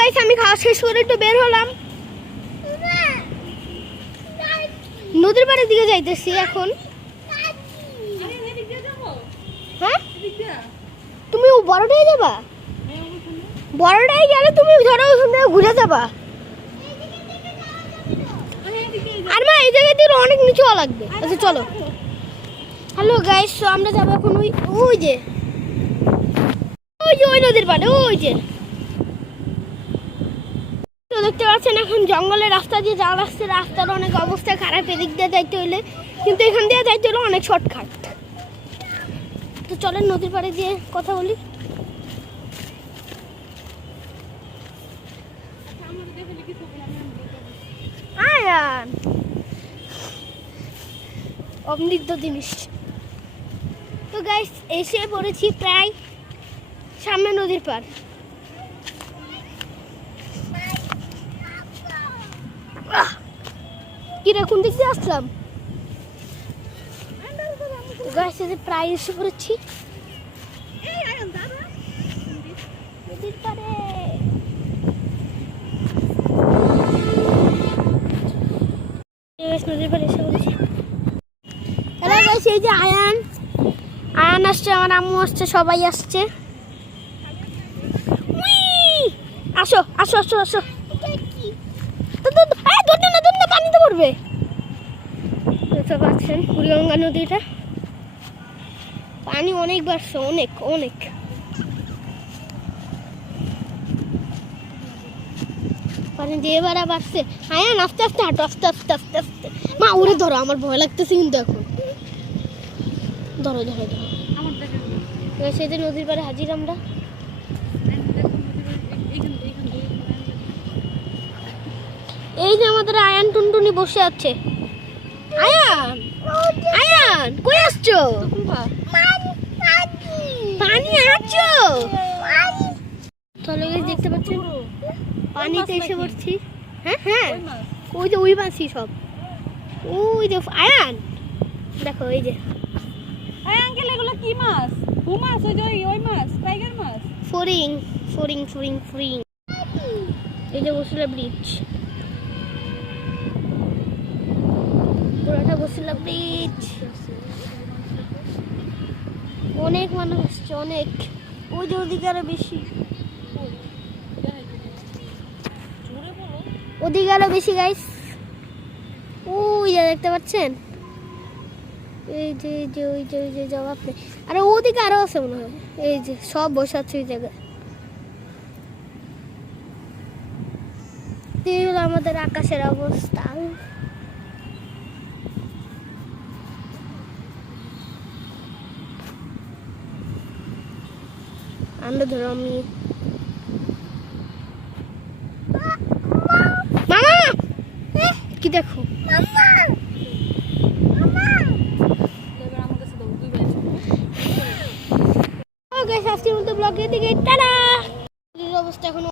Guys, আমি খাওয়া শেষ করে একটু বের হলাম। নদীর পাড়ের দিকে যাইতেছি এখন। হ্যাঁ? তুমি বড়টাই যাবা? বড়টাই গেলে তুমি ধরো ঘুরে যাবা। আর মা, এই জায়গায় দিয়ে অনেক নিচু লাগবে। আচ্ছা চলো। হ্যালো গাইস আমরা যাব এখন ওই ওই যে। ওই যে ওই নদীর পাড়ে, ওই যে। দেখতে পাচ্ছেন, এখন জঙ্গলের রাস্তা দিয়ে যাওয়া রাস্তা রাস্তার অনেক অবস্থা খারাপ, এদিক দিয়ে যাইতে হইলে। কিন্তু এখান দিয়ে যাইতে হলে অনেক শর্টকাট তো চলেন নদীর পাড়ে দিয়ে কথা বলি। আয়ান! জিনিস। তো গাইস এসে পড়েছি প্রায় সামনে নদীর পার আসলাম? প্রায় এসে পড়েছি। এই যে আয়ান। আয়ান আসছে, আমার আম্মু আসছে, সবাই আসছে। আসো আসো আসো আসো। পড়বে দেখতে পাচ্ছেন বুড়িগঙ্গা নদীটা। পানি অনেক বাড়ছে অনেক অনেক। পানি দিয়ে বেড়া বাড়ছে। আয়ান আস্তে আস্তে হাঁটো আস্তে আস্তে আস্তে আস্তে। মা উড়ে ধরো আমার ভয় লাগতেছে কিন্তু এখন। ধরো ধরো ধরো। সেই যে নদীর পাড়ে হাজির আমরা। এই যে আমাদের আয়ান টুনটুনি বসে আছে। আয়ান! আয়ান কই আসছো? পানি আছো চলো দেখতে পাচ্ছেন? পানিতে এসে পড়ছি। হ্যাঁ হ্যাঁ। ওই যে ওই মাছই সব। ওই যে আয়ান! দেখো এই যে। এই আঙ্কেল এগুলো কি মাছ? হু মাছ? ওই যে ওই- ওই মাছ টাইগার মাছ? ফরিং ফরিং ফরিং ফরিং। এই যে বসিলা ব্রিজ বসিলা ব্রিজ অনেক মানুষ আসছে অনেক। ওই যে ওদিকে আরও বেশি। ওদিকে আরও বেশি গাইস ওই যে দেখতে পাচ্ছেন? এই যে এই যে, ওই যে ওই যে জবাব নেই আর ওদিকে আরও আছে মনে হয়। এই যে, সব বসে আছে ওই জায়গায়। আমাদের আকাশের অবস্থা। আমরা ধরো আমি মামা! কি দেখো? শাস্তির মতো ব্লগের দিকে টাটা! অবস্থা এখন?